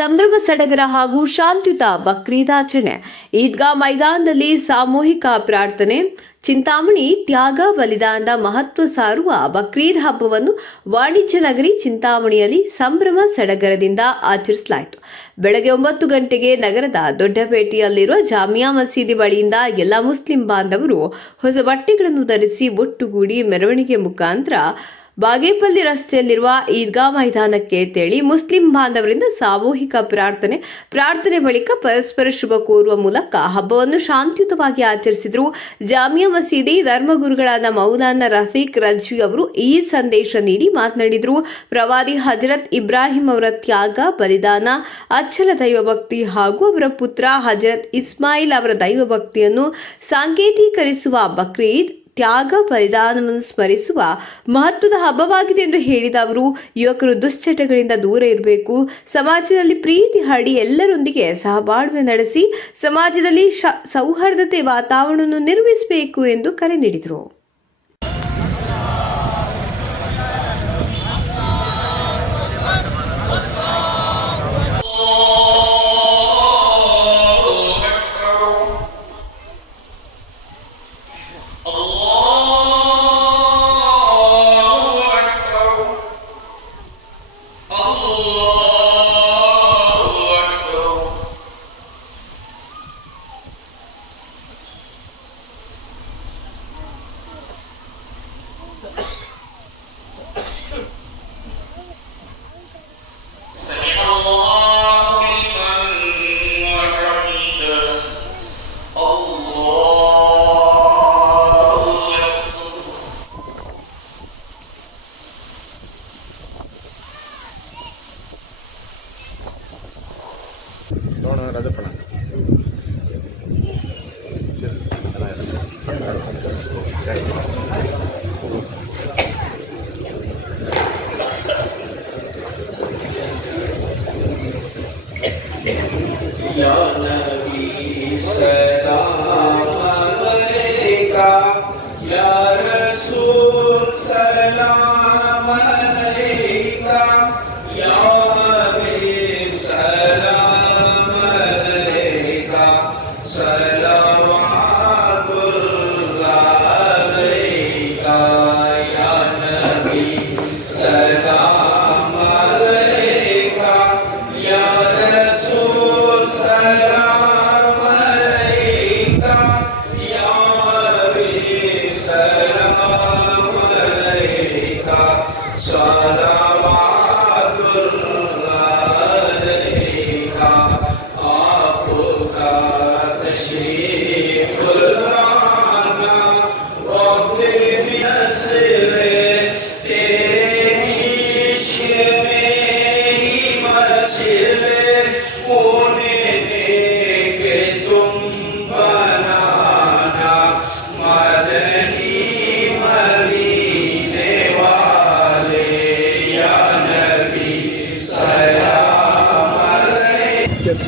ಸಂಭ್ರಮ ಸಡಗರ ಹಾಗೂ ಶಾಂತಿಯುತ ಬಕ್ರೀದ್ ಆಚರಣೆ ಈದ್ಗಾ ಮೈದಾನದಲ್ಲಿ ಸಾಮೂಹಿಕ ಪ್ರಾರ್ಥನೆ ಚಿಂತಾಮಣಿ ತ್ಯಾಗ ಬಲಿದಾನದ ಮಹತ್ವ ಸಾರುವ ಬಕ್ರೀದ್ ಹಬ್ಬವನ್ನು ವಾಣಿಜ್ಯ ನಗರಿ ಚಿಂತಾಮಣಿಯಲ್ಲಿ ಸಂಭ್ರಮ ಸಡಗರದಿಂದ ಆಚರಿಸಲಾಯಿತು ಬೆಳಗ್ಗೆ ಒಂಬತ್ತು ಗಂಟೆಗೆ ನಗರದ ದೊಡ್ಡಪೇಟೆಯಲ್ಲಿರುವ ಜಾಮಿಯಾ ಮಸೀದಿ ಬಳಿಯಿಂದ ಎಲ್ಲಾ ಮುಸ್ಲಿಂ ಬಾಂಧವರು ಹೊಸ ಬಟ್ಟೆಗಳನ್ನು ಧರಿಸಿ ಒಟ್ಟುಗೂಡಿ ಮೆರವಣಿಗೆ ಮುಖಾಂತರ ಬಾಗೇಪಲ್ಲಿ ರಸ್ತೆಯಲ್ಲಿರುವ ಈದ್ಗಾ ಮೈದಾನಕ್ಕೆ ತೆಳಿ ಮುಸ್ಲಿಂ ಬಾಂಧವರಿಂದ ಸಾಮೂಹಿಕ ಪ್ರಾರ್ಥನೆ ಪ್ರಾರ್ಥನೆ ಬಳಿಕ ಪರಸ್ಪರ ಶುಭ ಕೋರುವ ಮೂಲಕ ಹಬ್ಬವನ್ನು ಶಾಂತಿಯುತವಾಗಿ ಆಚರಿಸಿದರು ಜಾಮಿಯಾ ಮಸೀದಿ ಧರ್ಮಗುರುಗಳಾದ ಮೌನಾನ ರಫೀಕ್ ರಜ್ವಿ ಅವರು ಈ ಸಂದೇಶ ನೀಡಿ ಮಾತನಾಡಿದರು ಪ್ರವಾದಿ ಹಜರತ್ ಇಬ್ರಾಹಿಂ ಅವರ ತ್ಯಾಗ ಬಲಿದಾನ ಅಚ್ಚಲ ದೈವಭಕ್ತಿ ಹಾಗೂ ಅವರ ಪುತ್ರ ಹಜರತ್ ಇಸ್ಮಾಯಿಲ್ ಅವರ ದೈವಭಕ್ತಿಯನ್ನು ಸಾಂಕೇತೀಕರಿಸುವ ಬಕ್ರೀದ್ ತ್ಯಾಗ ಬಲಿದಾನವನ್ನು ಸ್ಮರಿಸುವ ಮಹತ್ವದ ಹಬ್ಬವಾಗಿದೆ ಎಂದು ಹೇಳಿದ ಅವರು ಯುವಕರು ದುಶ್ಚಟಗಳಿಂದ ದೂರ ಇರಬೇಕು ಸಮಾಜದಲ್ಲಿ ಪ್ರೀತಿ ಹಾಡಿ ಎಲ್ಲರೊಂದಿಗೆ ಸಹಬಾಳ್ವೆ ನಡೆಸಿ ಸಮಾಜದಲ್ಲಿ ಸೌಹಾರ್ದತೆ ವಾತಾವರಣವನ್ನು ನಿರ್ಮಿಸಬೇಕು ಎಂದು ಕರೆ ನೀಡಿದರು जानकी सदा I'm stand up.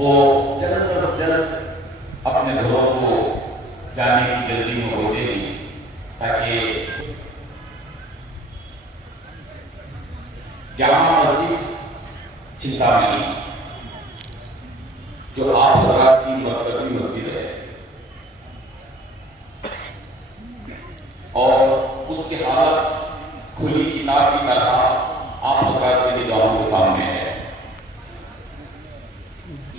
وہ جلد از جلد اپنے گھروں کو جانے کی جلدی ہو دے گی تاکہ جامع مسجد چنتا میں جو آپ کی مرکزی ہو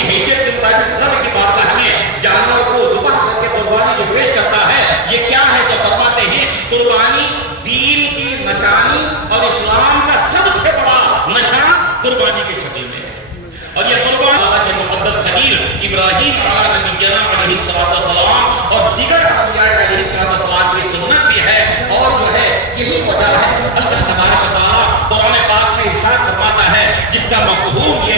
حیس کے قربانی قربانی قربانی جو پیش کرتا ہے ہے ہے یہ یہ کیا ہے ہیں دین کی نشانی اور اور اسلام کا سب سے بڑا کے کے شکل میں مقدس بات ابراہیم علیہ السلام اور دیگر انبیاء علیہ السلام کی سنت بھی ہے ہے ہے ہے اور جو یہ اللہ تعالی پاک میں ارشاد جس کا مفہوم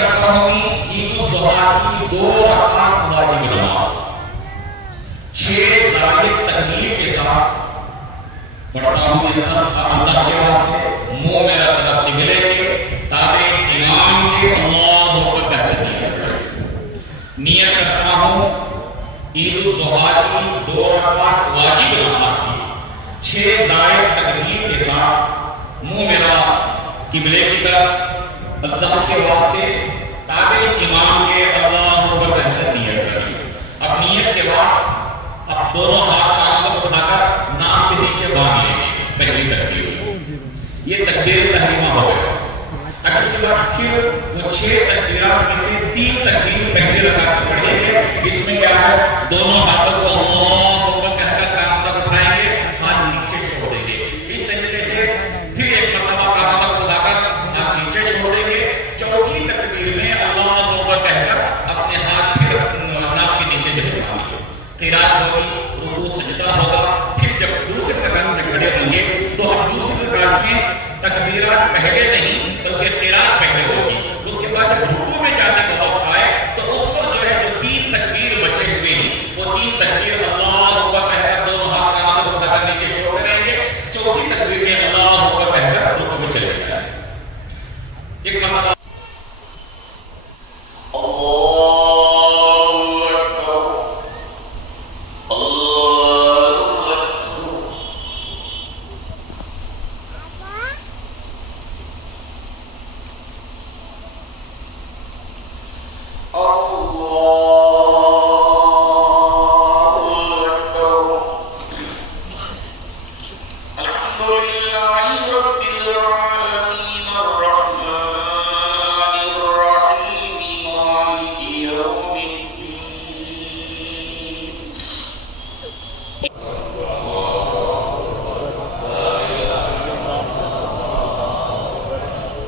کرتا ہوں عید الضحیٰ کی دو رکعت واجب نماز چھ زائد تکمیل کے ساتھ پڑھتا ہوں اس طرح کا اللہ کے واسطے منہ میرا طرف نکلے گی تاکہ اس امام کے اللہ کو کہہ دیا نیت کرتا ہوں عید الضحیٰ کی دو رکعت واجب نماز کی چھ زائد تکمیل کے ساتھ منہ میرا قبلے کی طرف اللہ کے امام کے امام کے واسطے تابع اللہ نیت بعد اب دونوں ہاتھ اٹھا کر نام یہ تقدیر تقریر ہو گیا تین تقدیر تقریر پہ اس میں کیا دونوں تکبیرات پہلے نہیں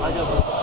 हज़ार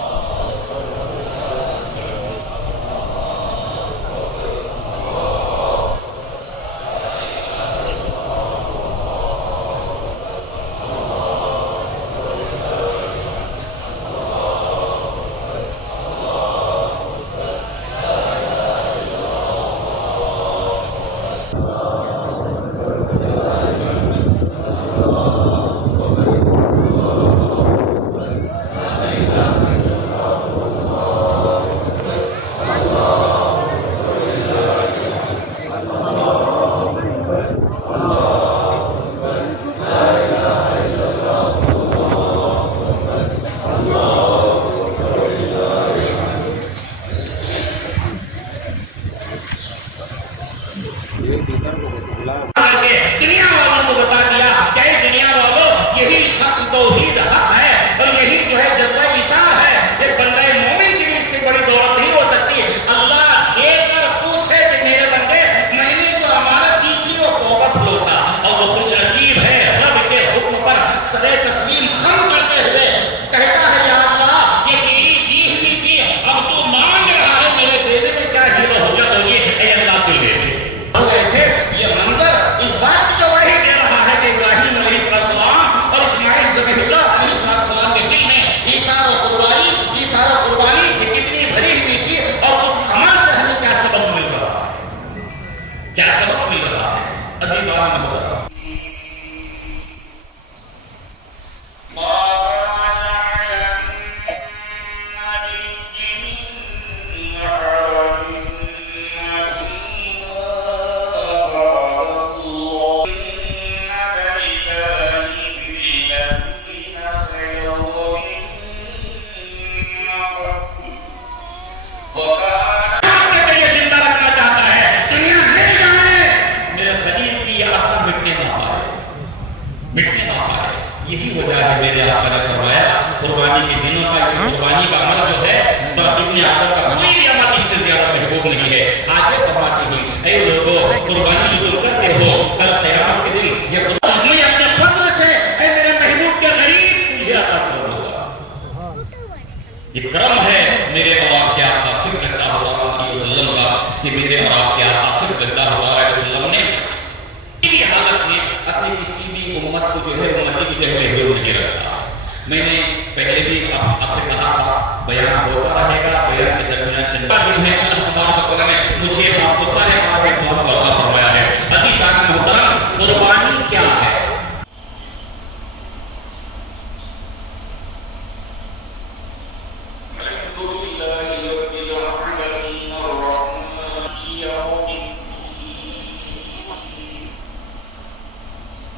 قرآن کی دنوں کا جو قربانی کا عمل جو ہے تو اپنے عمل کا کوئی بھی عمل اس سے زیادہ محبوب نہیں ہے آج کے قربانی ہی اے لوگوں قربانی تو کرتے ہو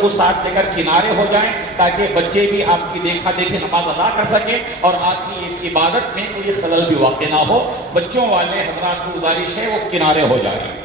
کو ساتھ دے کر کنارے ہو جائیں تاکہ بچے بھی آپ کی دیکھا دیکھے نماز ادا کر سکے اور آپ کی عبادت میں بھی واقع نہ ہو بچوں والے حضرات کو گزارش ہے وہ کنارے ہو جائیں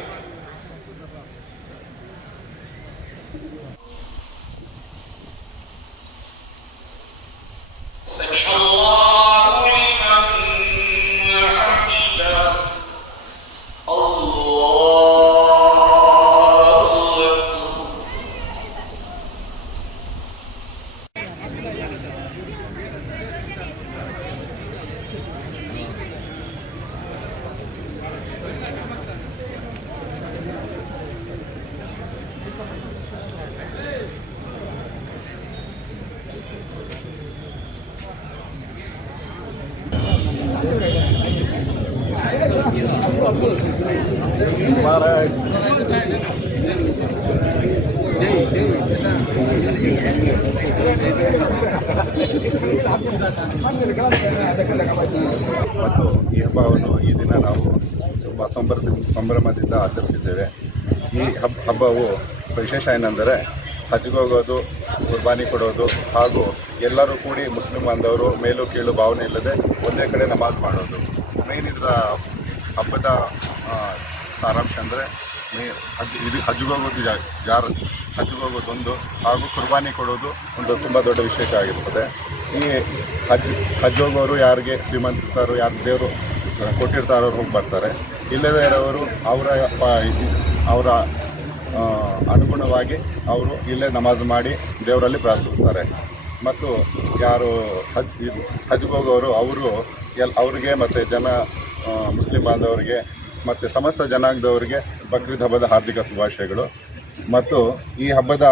ಮತ್ತು ಈ ಹಬ್ಬವನ್ನು ಈ ದಿನ ನಾವು ಸಂಭ್ರದ ಸಂಭ್ರಮದಿಂದ ಆಚರಿಸಿದ್ದೇವೆ ಈ ಹಬ್ ಹಬ್ಬವು ವಿಶೇಷ ಏನೆಂದರೆ ಹಜ್ಗೋಗೋದು ಕುರ್ಬಾನಿ ಕೊಡೋದು ಹಾಗೂ ಎಲ್ಲರೂ ಕೂಡಿ ಮುಸ್ಲಿಂ ಬಾಂಧವರು ಮೇಲು ಕೀಳು ಭಾವನೆ ಇಲ್ಲದೆ ಒಂದೇ ಕಡೆ ನಮಾಜ್ ಮಾಡೋದು ಮೇನ್ ಇದರ ಹಬ್ಬದ ಸಾರಾಂಶ ಅಂದರೆ ಹಜ್ ಇದು ಹಜ್ಗೋಗೋದು ಜಾ ಜಾರು ಹಜ್ ಒಂದು ಹಾಗೂ ಕುರ್ಬಾನಿ ಕೊಡೋದು ಒಂದು ತುಂಬ ದೊಡ್ಡ ವಿಶೇಷ ಆಗಿರ್ತದೆ ಈ ಹಜ್ ಹಜ್ ಹೋಗೋರು ಯಾರಿಗೆ ಶ್ರೀಮಂತರು ಯಾರು ದೇವರು ಕೊಟ್ಟಿರ್ತಾರೋರು ಹೋಗಿ ಬರ್ತಾರೆ ಇಲ್ಲದೇ ಇರೋರು ಅವರ ಅವರ ಅನುಗುಣವಾಗಿ ಅವರು ಇಲ್ಲೇ ನಮಾಜ್ ಮಾಡಿ ದೇವರಲ್ಲಿ ಪ್ರಾರ್ಥಿಸ್ತಾರೆ ಮತ್ತು ಯಾರು ಹಜ್ ಇದು ಹೋಗೋವರು ಅವರು ಎಲ್ ಅವ್ರಿಗೆ ಮತ್ತು ಜನ ಮುಸ್ಲಿಂ ಬಾಂಧವರಿಗೆ ಮತ್ತು ಸಮಸ್ತ ಜನಾಂಗದವರಿಗೆ ಬಕ್ರೀದ್ ಹಬ್ಬದ ಹಾರ್ದಿಕ ಶುಭಾಶಯಗಳು ಮತ್ತು ಈ ಹಬ್ಬದ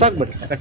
ಸಾಕ್ಬಿಟ್ಟು